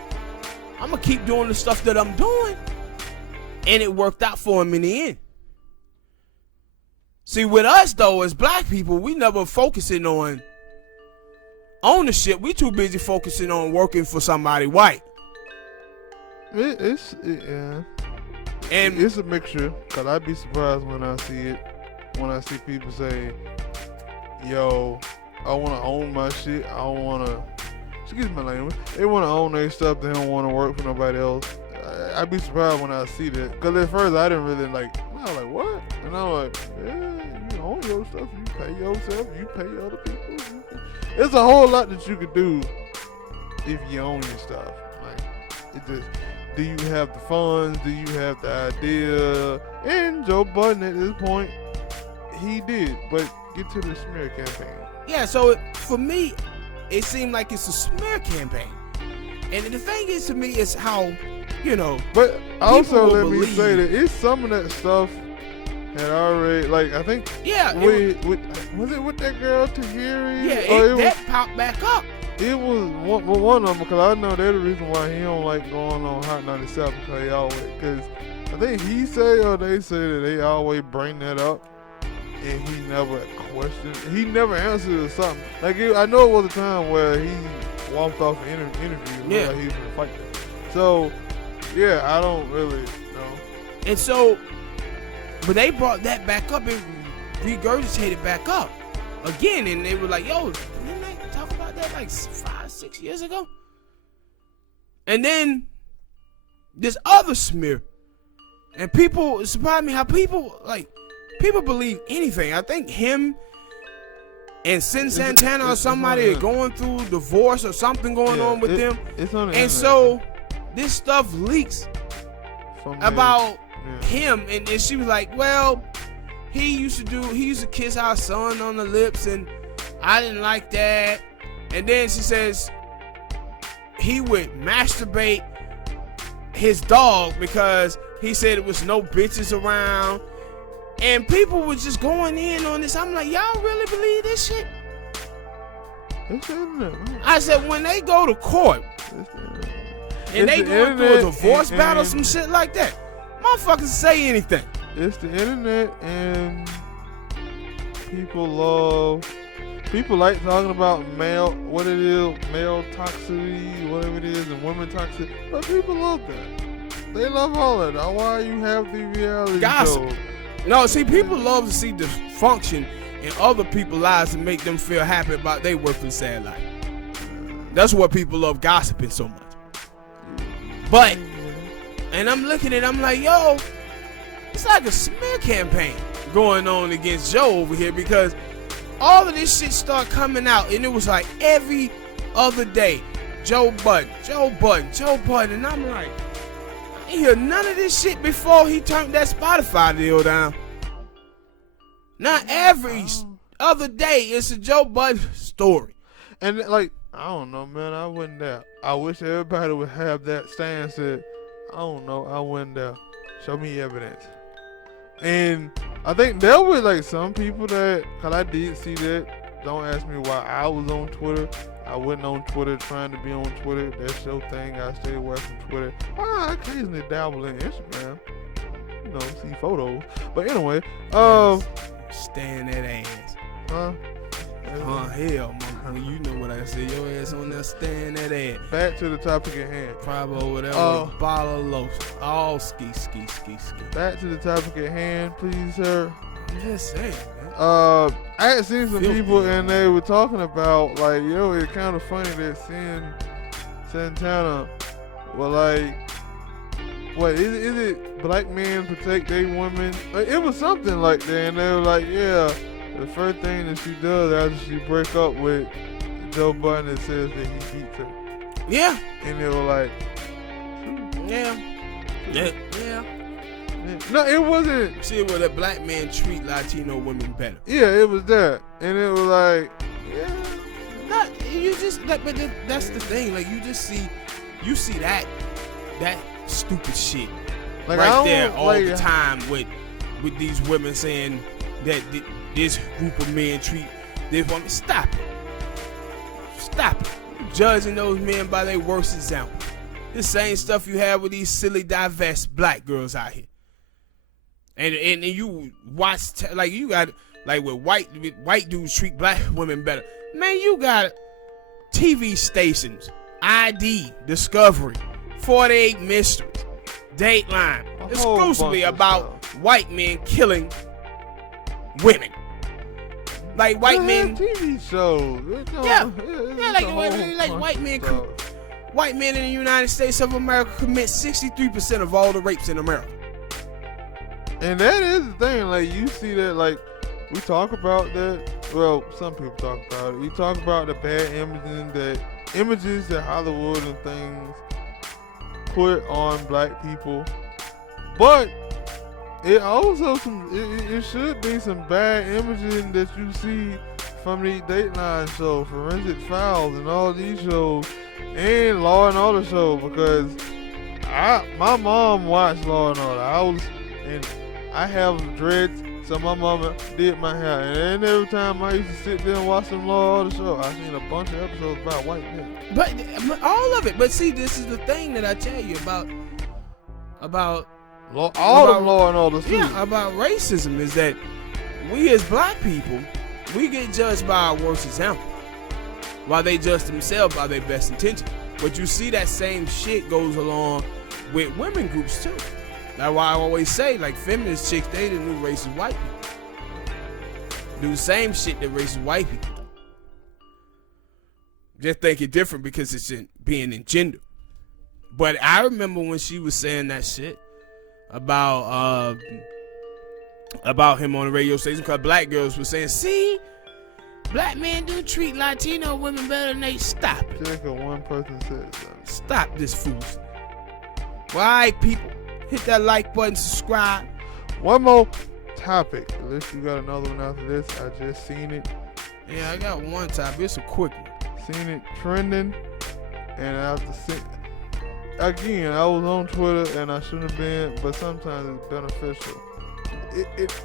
I'm going to keep doing the stuff that I'm doing. And it worked out for him in the end. See, with us, though, as black people, we never focusing on ownership. We too busy focusing on working for somebody white. Yeah. And it's a mixture, because I'd be surprised when I see it. When I see people say, yo, I want to own my shit. I don't want to, excuse my language, they want to own their stuff. They don't want to work for nobody else. I'd be surprised when I see that. Because at first I didn't really like, I was like, what? And I'm like, yeah, you own your stuff. You pay yourself. You pay other people. It's a whole lot that you could do if you own your stuff. Like, it just, do you have the funds? Do you have the idea? And Joe Budden at this point, he did. But get to the smear campaign. yeah, so for me, it seemed like it's a smear campaign. And the thing is, to me, is how, you know, but also let me believe. say that it's some of that stuff had already, like, I think, yeah, was it with that girl Tahiri? yeah, that popped back up. It was one of them, because I know they're the reason why he don't like going on Hot 97, because I think he say or they say that they always bring that up, and he never questioned, he never answered or something. Like, I know it was a time where he walked off an interview, yeah, like he was gonna fight them. So, yeah, I don't really know. And so, but they brought that back up and regurgitated back up again, and they were like, yo, didn't they talk about that like 5-6 years ago? And then this other smear, and people, it surprised me how people believe anything. I think him and Sin Santana or somebody are going through divorce or something going on with them. It's on the and so this stuff leaks about him, and she was like, well, he used to kiss our son on the lips, and I didn't like that. And then she says he would masturbate his dog because he said it was no bitches around. And people were just going in on this. I'm like, y'all really believe this shit? I said, when they go to court and they go through a divorce battle, some shit like that, motherfuckers say anything. It's the internet, and people like talking about male toxicity, whatever it is, and women toxicity. But people love that. They love all of that. Why you have the reality gossip shows? No, see, people love to see dysfunction in other people's lives and make them feel happy about their worthless sad life. That's what people love gossiping so much. But, and I'm looking at it, I'm like, yo, it's like a smear campaign going on against Joe over here, because all of this shit started coming out, and it was like every other day, Joe Budden, and I'm like, I didn't hear none of this shit before he turned that Spotify deal down. Now every other day, it's a Joe Budden story. And like, I don't know, man, I wouldn't there. I wish everybody would have that stance that, I don't know, I wouldn't there. Show me evidence. And I think there were like some people that, cause I did see that. Don't ask me why I was on Twitter. I wasn't on Twitter trying to be on Twitter. That's your thing. I stay away from Twitter. I occasionally dabble in Instagram. You know, see photos. But anyway, stand that ass. Huh? Hell, man. You know what I said. Your ass on there, stand that ass. Back to the topic at hand. Probably over there with a bottle of lotion. All ski. Back to the topic at hand, please, sir. I'm just saying, man. I had seen some people and they were talking about, like, yo, it's kind of funny that Santana was like, what, is it black men protect their women? Like, it was something like that, and they were like, yeah, the first thing that she does after she break up with Joe Budden, it says that he beats her. Yeah. And they were like, yeah. No, it wasn't. See, well, that black man treat Latino women better. Yeah, it was that, and it was like, yeah. Not you just that, but that's the thing. Like you see that stupid shit like, right there all the time with these women saying that this group of men treat this woman. Stop it. You're judging those men by their worst example. The same stuff you have with these silly, diverse black girls out here. And you watch, like, you got, like, with white dudes treat black women better. Man, you got TV stations, ID, Discovery, 48 Mysteries, Dateline, exclusively about white men killing women. Like, white men. TV shows. Like white men. White men in the United States of America commit 63% of all the rapes in America. And that is the thing, like, you see that, like, we talk about that, well, some people talk about it. We talk about the bad images that Hollywood and things put on black people. But it also, it should be some bad imaging that you see from these Dateline shows, Forensic Files, and all these shows, and Law and Order show, because my mom watched Law and Order. I have dreads, so my mama did my hair. And every time I used to sit there and watch some Law and Order show, I seen a bunch of episodes about white men. But all of it. But see, this is the thing that I tell you about Law and Order too. Yeah, about racism is that we as black people, we get judged by our worst example, while they judge themselves by their best intention. But you see that same shit goes along with women groups too. That's why I always say, like, feminist chicks, they the new racist white people. Do the same shit that racist white people do. Just think it different because it's being in gender. But I remember when she was saying that shit about him on the radio station, because black girls were saying, see, black men do treat Latino women better than they. Stop it. Just because one person said something. Stop this foolishness. White people Hit that like button, subscribe. One more topic. Unless you got another one after this. I just seen it. Yeah, I got one topic. It's a quick one. Seen it trending, and after again, I was on Twitter and I shouldn't have been, but sometimes it's beneficial.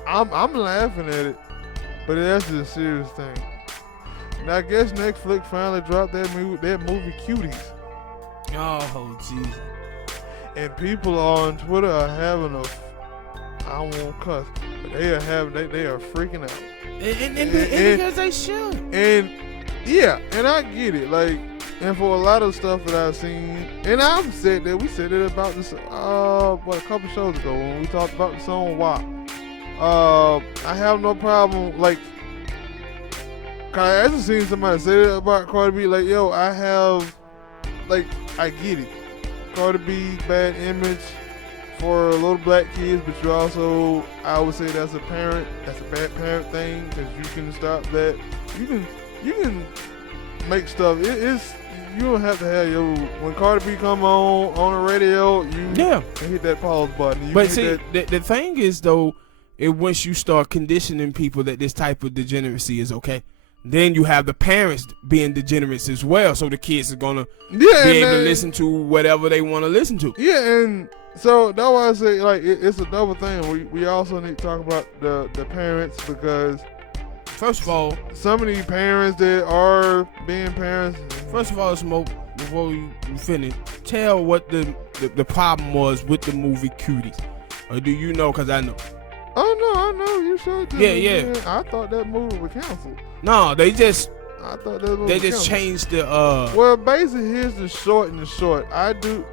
I'm laughing at it, but that's just a serious thing. Now I guess Netflix finally dropped that movie Cuties, Oh, Jesus. and people on Twitter are having I won't cuss, but they are freaking out. And because they should. And yeah, and I get it. Like, and for a lot of stuff that I've seen, and I've said that we said it about this a couple shows ago when we talked about the song WAP. I have no problem, like, I just seen somebody say that about Cardi B, like, yo, I get it. Cardi B, bad image for little black kids, but you also, I would say that's a bad parent thing, because you can stop that. You can make stuff. You don't have to have when Cardi B come on the radio, you hit that pause button. But see, the thing is though, once you start conditioning people that this type of degeneracy is okay, then you have the parents being degenerates as well. So the kids are gonna be able to listen to whatever they want to listen to. Yeah, and so that's why I say, like, it's a double thing. We also need to talk about the parents, because first of all, some of these parents that are being parents. First of all, Smoke, before you finish, tell what the problem was with the movie Cuties. Or do you know? Because I know. Oh, no, I know. You showed that. Yeah. Man. I thought that movie was canceled. No, they just. I thought that movie They was just canceled. changed the. Well, basically, here's the short and the short. Never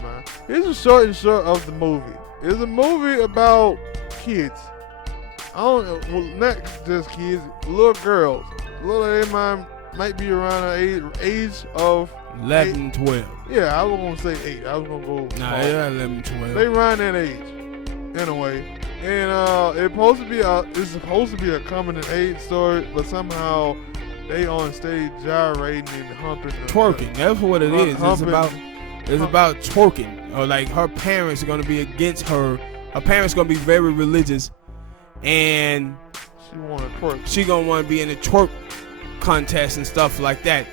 mind. Here's the short and short of the movie. It's a movie about kids. Not just kids, little girls. They might be around the age of 11, 12. Yeah, I was gonna say 8. I was gonna go. Nah, they're 11, 12. They around that age, anyway. And it's supposed to be a coming of age story, but somehow they on stage gyrating and humping. Twerking. That's what it is. It's about twerking. Or like her parents are gonna be against her. Her parents gonna be very religious, and she wanna twerk. She gonna want to be in a twerk contest and stuff like that.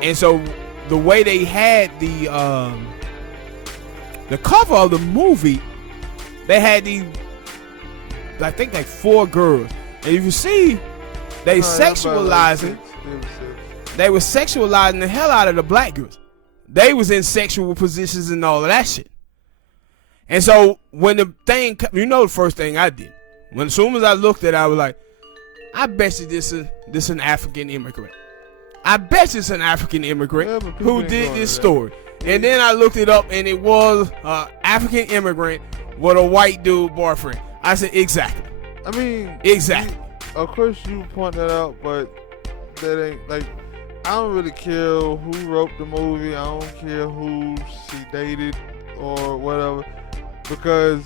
And so the way they had the cover of the movie, they had these, I think, like 4 girls, and you see they sexualizing. They were sexualizing the hell out of the black girls. They was in sexual positions and all of that shit. And so when the thing, the first thing I did, as soon as I looked at it, I was like, I bet you this an African immigrant. I bet it's an African immigrant who did this story. And then I looked it up, and it was an African immigrant with a white dude boyfriend. I said, exactly. I mean, exactly. Of course you point that out, but that ain't, like, I don't really care who wrote the movie. I don't care who she dated or whatever, because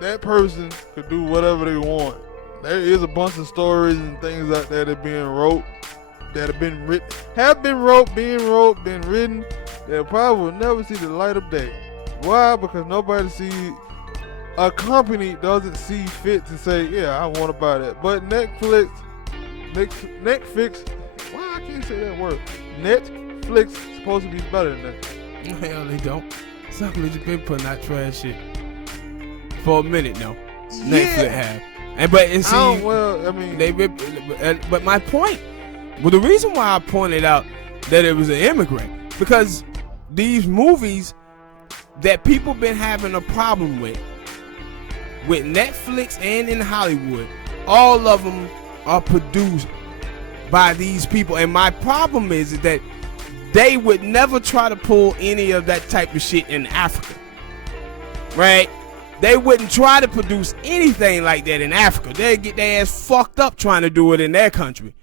that person could do whatever they want. There is a bunch of stories and things like that that have been written, that probably will never see the light of day. Why? Because a company doesn't see fit to say, yeah, I want to buy that. But Netflix, why I can't say that word? Netflix is supposed to be better than that. Hell, they don't. Something you've been putting out trash shit for a minute now. Yeah. Netflix have. But my point, the reason why I pointed out that it was an immigrant, because these movies that people been having a problem with Netflix and in Hollywood, all of them are produced by these people. And my problem is that they would never try to pull any of that type of shit in Africa, right? They wouldn't try to produce anything like that in Africa. They'd get their ass fucked up trying to do it in their country,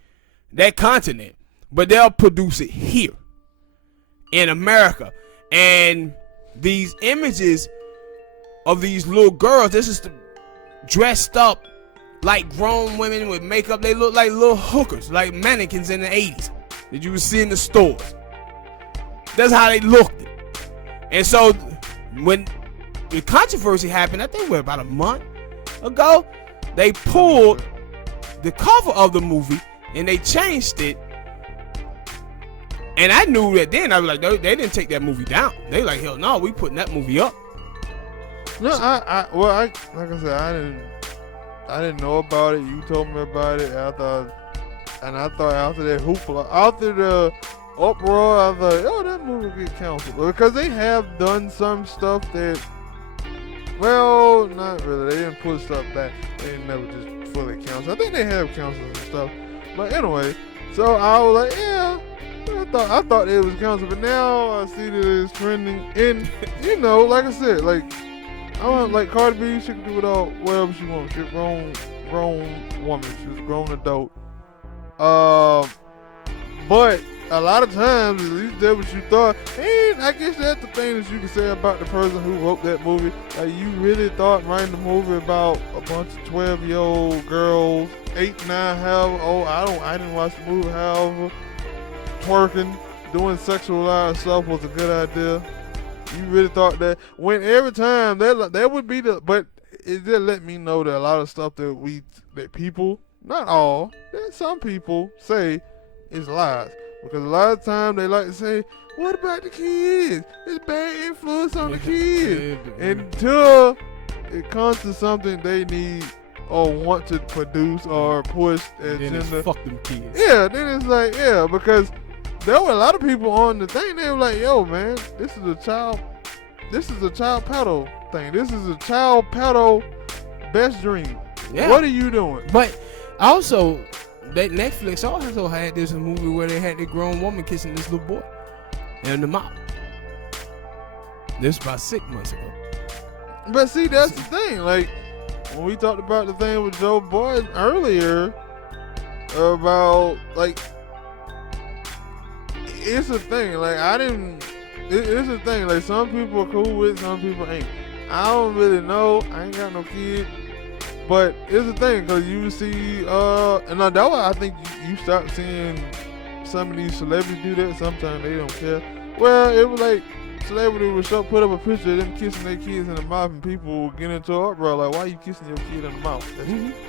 their continent. But they'll produce it here in America. And these images of these little girls, this is dressed up like grown women with makeup. They look like little hookers, like mannequins in the 80s that you would see in the stores. That's how they looked. And so when the controversy happened, I think about a month ago. They pulled the cover of the movie and they changed it. And I knew that then. I was like, they didn't take that movie down. They like, hell no, we putting that movie up. No, like I said, I didn't know about it. You told me about it. I thought after that hoopla, after the uproar, I thought, oh, that movie get canceled because they have done some stuff that, well, not really. They didn't put stuff back. They never just fully canceled. I think they have canceled and stuff. But anyway, so I was like, yeah. I thought it was canceled, but now I see that it's trending. And you know, like I said, like I want like Cardi B, she can do it all whatever she wants. She's a grown woman. She's a grown adult. But a lot of times, at least that's what you thought. And I guess that's the thing that you can say about the person who wrote that movie. Like you really thought writing the movie about a bunch of 12-year-old girls, 8, 9, however old. I didn't watch the movie, however. Twerking, doing sexualized stuff was a good idea. You really thought that when every time that would be the, but it did let me know that a lot of stuff that people, not all, that some people say is lies. Because a lot of times they like to say, what about the kids? It's bad influence on the kids. Until it comes to something they need or want to produce or push agenda. Then fuck them kids. Yeah, then it's like, yeah, because there were a lot of people on the thing. They were like, "Yo, man, this is a child pedo thing. This is a child pedo best dream. Yeah. What are you doing?" But also, that Netflix also had this movie where they had the grown woman kissing this little boy in the mouth. This was about 6 months ago. But see, that's the thing. Like when we talked about the thing with Joe Budden earlier about like. It's a thing, like it's a thing, like some people are cool with it, some people ain't. I don't really know, I ain't got no kid, but it's a thing, cause you see, and that's why I think you start seeing some of these celebrities do that. Sometimes they don't care. Well, it was like, celebrity would put up a picture of them kissing their kids in the mouth and people would get into an uproar, like, why you kissing your kid in the mouth?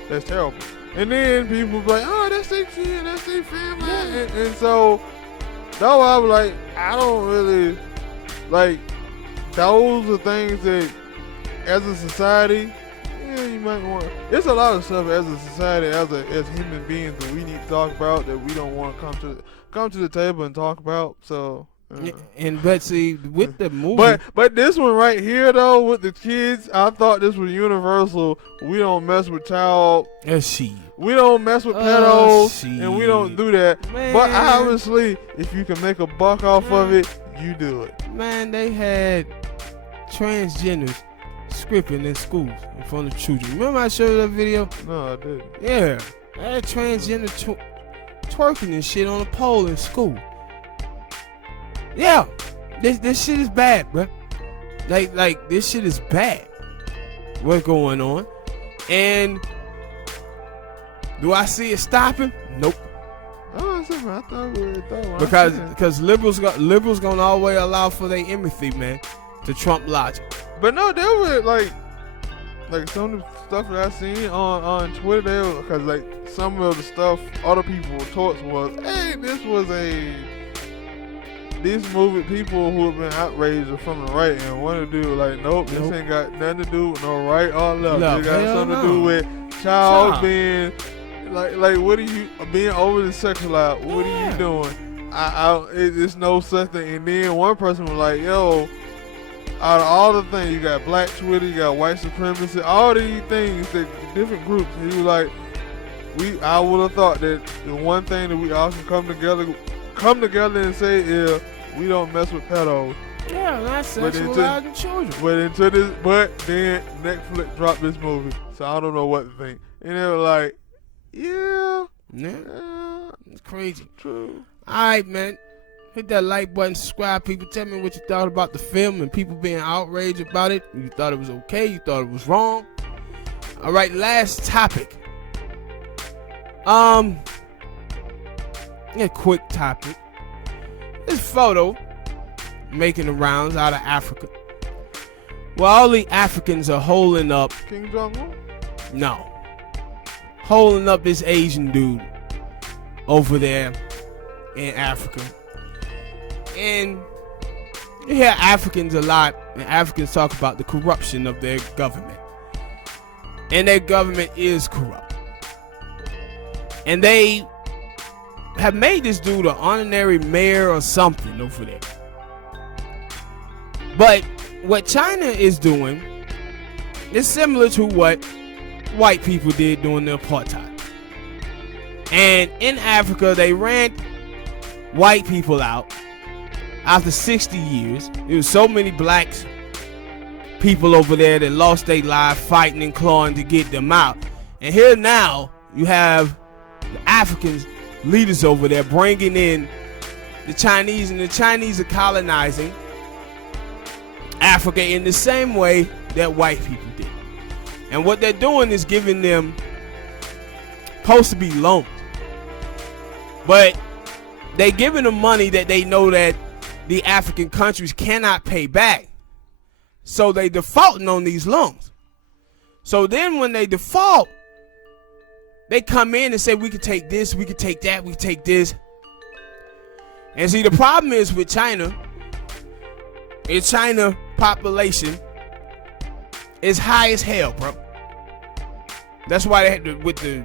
That's terrible. And then people would be like, oh, that's their kid, that's their family, and so, that's why I was like, I don't really, like, those are things that, as a society, yeah, you might want. It's a lot of stuff as a society, as human beings that we need to talk about that we don't want to come to the table and talk about. So. But see, with the movie, but this one right here though, with the kids, I thought this was universal. We don't mess with child. We don't mess with pedos, and we don't do that. Man. But obviously, if you can make a buck off of it, you do it. Man, they had transgenders scripting in schools in front of children. Remember I showed you that video? No, I didn't. Yeah, I had transgender twerking and shit on a pole in school. Yeah, this shit is bad, bro. Like this shit is bad. What's going on? And do I see it stopping? Nope. Oh, I thought because liberals gonna always allow for their empathy, man, to trump logic. But no, they were like some of the stuff that I seen on Twitter, because like some of the stuff other people thought was, hey, these movie people who have been outraged are from the right and want to do like, nope, this ain't got nothing to do with no right or left. It got something to do with child being like what are you being overly sexualized? What are you doing? It's no such thing. And then one person was like, yo, out of all the things, you got black Twitter, you got white supremacy, all these things, that different groups. And he was like, I would have thought that the one thing that we all can come together and say is we don't mess with pedos. Yeah, not sexualizing children. But then Netflix dropped this movie, so I don't know what to think. And they were like, yeah, it's crazy. True. All right, man. Hit that like button, subscribe, people. Tell me what you thought about the film and people being outraged about it. You thought it was okay, you thought it was wrong. All right, last topic. A quick topic. This photo making the rounds out of Africa Well, all the Africans are holding up. King Jong-un? No. Holding up this Asian dude over there in Africa. And you hear Africans a lot, and Africans talk about the corruption of their government. And their government is corrupt. And they have made this dude an honorary mayor or something over there. But what China is doing is similar to what white people did during the apartheid. And in Africa, they ran white people out after 60 years. There was so many blacks people over there that lost their lives fighting and clawing to get them out. And here now, you have the Africans, leaders over there, bringing in the Chinese, and the Chinese are colonizing Africa in the same way that white people did. And what they're doing is giving them supposed to be loans, but they giving them money that they know that the African countries cannot pay back, so they defaulting on these loans. So then when they default, they come in and say, we could take this, we could take that, we could take this. And see, the problem is with China, China population is high as hell, bro. That's why they had to, with the,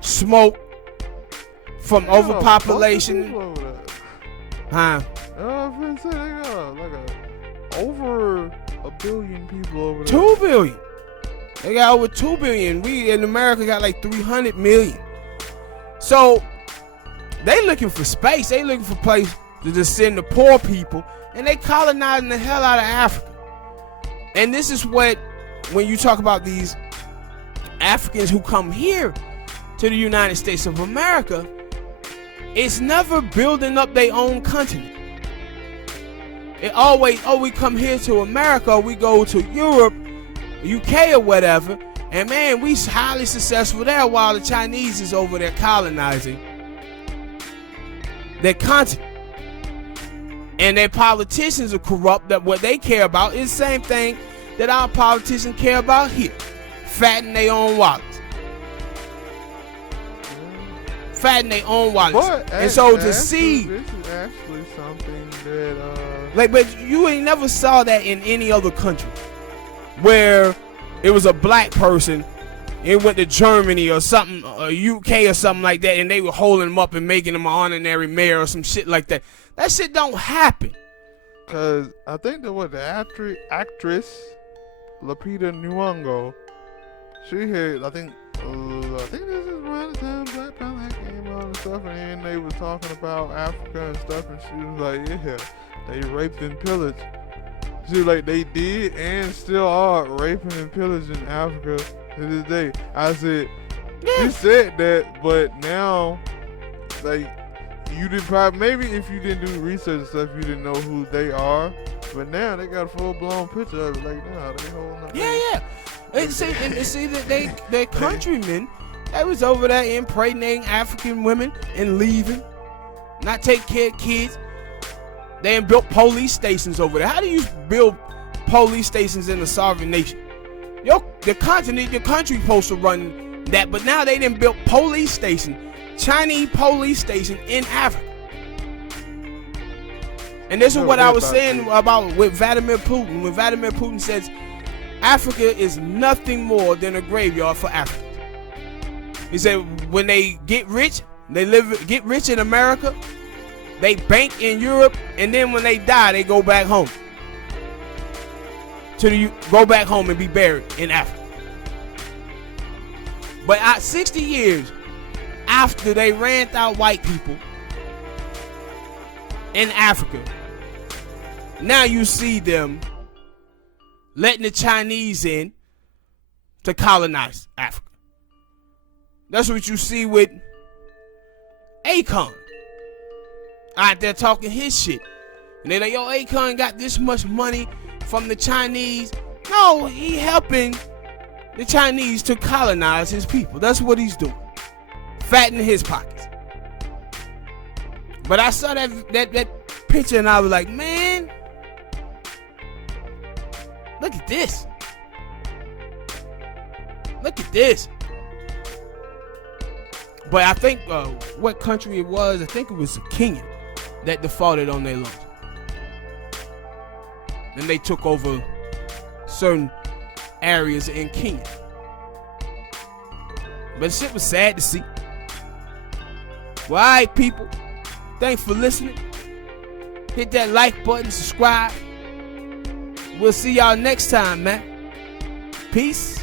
smoke from overpopulation. Huh? I was gonna say they got like over 1 billion people over there. 2 billion. They got over 2 billion. We in America got like 300 million. So they looking for space. They looking for place to just send the poor people, and they colonizing the hell out of Africa. And this is what, when you talk about these Africans who come here to the United States of America, it's never building up their own continent. It always, we come here to America, we go to Europe, UK or whatever, and man, we highly successful there while the Chinese is over there colonizing their continent. And their politicians are corrupt, that what they care about is the same thing that our politicians care about here. Fatten their own wallets. Fatten their own wallets. And so to see, this is actually something that but you ain't never saw that in any other country where it was a black person, it went to Germany or something, or UK or something like that, and they were holding him up and making him an honorary mayor or some shit like that. That shit don't happen. Cause I think that the actress Lupita Nyong'o, she had, I think this is around the time Black Panther came out and stuff, and then they was talking about Africa and stuff, and she was like, yeah, they raped and pillaged. She was like, they did and still are raping and pillaging Africa to this day. I said, you said that, but now, like, you did probably, maybe if you didn't do research and stuff, you didn't know who they are. But now they got a full blown picture of it. Like, nah, they holding up. Yeah. And see that they countrymen, they was over there impregnating African women and leaving, not take care of kids. They built police stations over there. How do you build police stations in a sovereign nation? The continent, the country supposed to run that, but now they done built police station. Chinese police station in Africa. And this is what I was saying about with Vladimir Putin. When Vladimir Putin says Africa is nothing more than a graveyard for Africans. He said when they get rich, get rich in America, they bank in Europe, and then when they die, they go back home. Go back home and be buried in Africa. But 60 years after they ran out white people in Africa, now you see them letting the Chinese in to colonize Africa. That's what you see with Akon out there talking his shit. And they're like, yo, Akon got this much money from the Chinese. No, he helping the Chinese to colonize his people. That's what he's doing. Fattening his pockets. But I saw that picture and I was like, man, Look at this. Look at this. But I think what country it was, I think it was Kenya that defaulted on their loans. And they took over certain areas in Kenya. But shit was sad to see. Well, alright, people. Thanks for listening. Hit that like button, subscribe. We'll see y'all next time, man. Peace.